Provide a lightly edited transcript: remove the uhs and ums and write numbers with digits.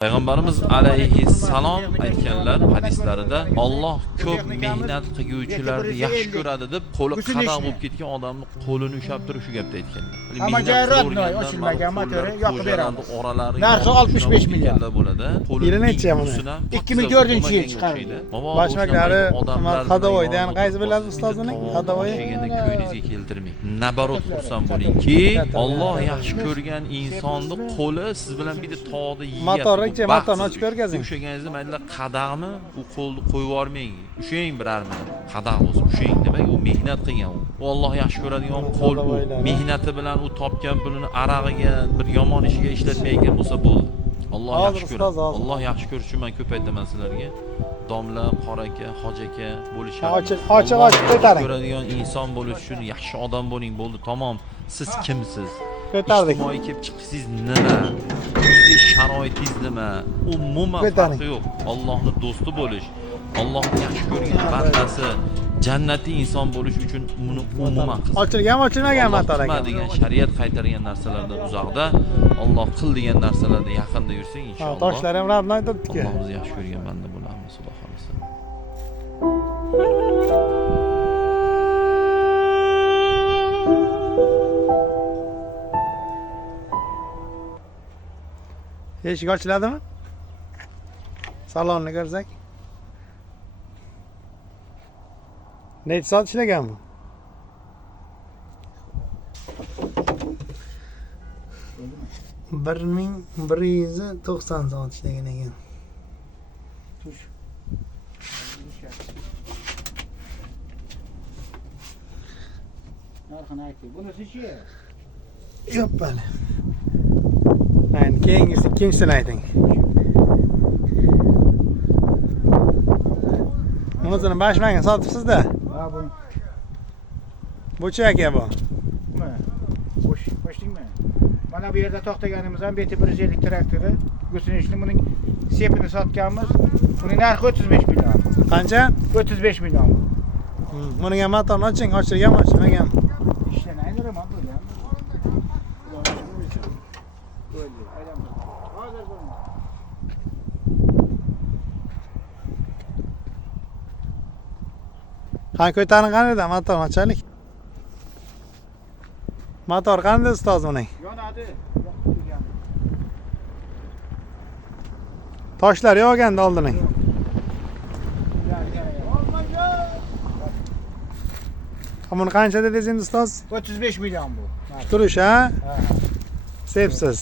Payg'ambarimiz alayhissalom aytganlar hadislarida Alloh ko'p mehnat qiluvchilarni yaxshi ko'radi deb qo'li qadoq bo'lib ketgan odamni qo'lini ushlab turib shu gapni aytganlar. Narxi 65 million bo'ladi. Yili necha mana? 2004-yil chiqardi. Boshmaklari Xadovoydan qaysi bilasiz ustozining? Xadovoy ko'ngilingizga keltirmang. Nabarot xursand bo'lingki, Alloh yaxshi ko'rgan insonni qo'li siz bilan bitta tog'da yeyapti. Motorni ochib ko'rgazing. Ushlaganingizda mayli qadag'mi, u qo'lni qo'yib yubormang. Ushlang birarmi? Qadaq bo'lsin, ushlang demak, u mehnat qilgan u. U Alloh yaxshi ko'radigan qo'l u. Mehnati bilan u topgan pulini arag'iga, bir yomon ishiga ishlatmaydigan bo'lsa bo'ldi. Alloh yaxshi ko'radi. Alloh yaxshi ko'rish uchun men ko'p aytaman sizlarga. Domla, qora aka, hoji aka bo'lishadi. Ochiq ko'taring. Ko'radigan inson bo'lish uchun yaxshi odam bo'ling, bo'ldi, tamom. Siz kimsiz? Ko'tardik. Ijtimoiy kelib chiqsiz nima? Sizning sharoitingiz nima? Umuman farqi yo'q. Allohning do'sti bo'lish, Allohni yaxshi ko'rgan bandasi, jannatli inson bo'lish uchun uni umuman ochilgan, ochilmagan motor aka. degan shariat qaytargan narsalardan uzoqda, Alloh qil degan narsalarda yaqinda yursang inshaalloh. Toshlar ham Rabbni aytibdi-ku. Allohimiz yaxshi ko'rgan banda bo'lamiz, Xudo xolisa. Eshik ochiladimi? Salonni ko'rsak. Necha soat ishlagan bu? Bir 1190 soat ishlagan ekan. Narxini ayting. Bunisi-chi? Yo'q bali. Ayni keyingisi ikkinchisini ayting. Bunisining bashmagini sotibsiz-da. Ha bu. Buchi aka bu. Nima? Qo'shdingmi? Mana bu yerda to'xtaganimiz ham beti 150 traktori. Gusinishni buning sepini sotganmiz. Buning narxi 35 million. Qancha? 35 million. Buning ham motorni oching, ochilgan, ochilmagan. Ishlanayveraman bu ham. Qani ko'taring qanida motorni ochaylik. Motor qanday ustoz uning? Yonadi. Toshlar yo'ganda oldining. Buni qancha dedingiz ustoz? 35 million bu. Turish, ha? Ha. Sepsiz.